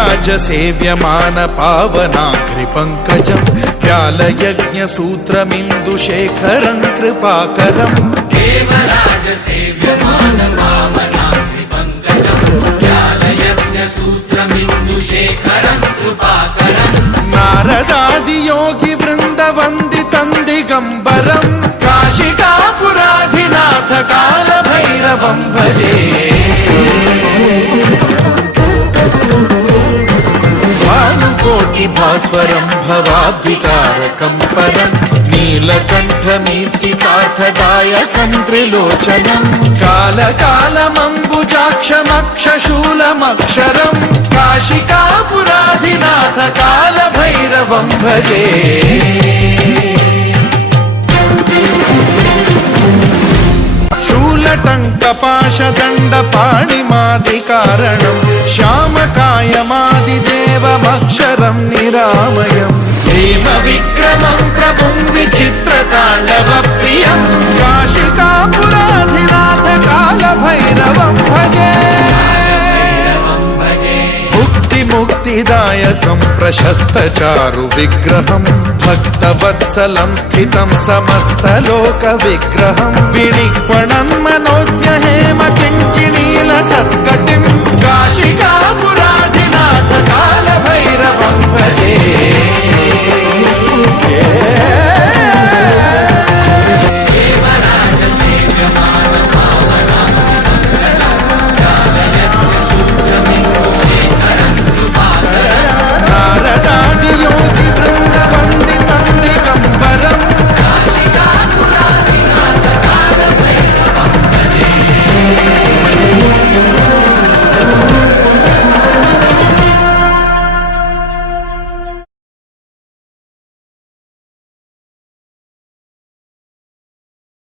देवराजसेव्यमान पावनाघ्रिपङ्कजं व्यालयज्ञसूत्रमिन्दुशेखरं कृपाकरम् देवराजसेव्यमान पावनाघ्रिपङ्कजं व्यालयज्ञसूत्रमिन्दुशेखरं कृपाकरम् नारदादियोगिवृन्दवन्दितं दिगम्बरं काशिकापुराधिनाथ कालभैरवं भजे भानुकोटिभास्वरं भवाब्धिकारकं परं नीलकण्ठमीप्सितार्थदायकं त्रिलोचनं कालकालमम्बुजाक्षमक्षशूलमक्षरं काशिकापुराधिनाथ कालभैरवं भजे शूलटङ्कपाशदण्डपाणिमादिकारणं श्यामकायमादिदेवमक्षरं निरामयं हेमविक्रमं प्रभुं विचित्रताण्डवप्रियं काशिकापुराधिनाथ कालभैरवं भजे मुक्तिदायकं प्रशस्तचारु विग्रहं भक्तवत्सलं स्थितं समस्तलोकविग्रहं विनिक्वणं मनोज्ञ हेम किङ्किणीलसत्कटिं काशिकापुराधिनाथ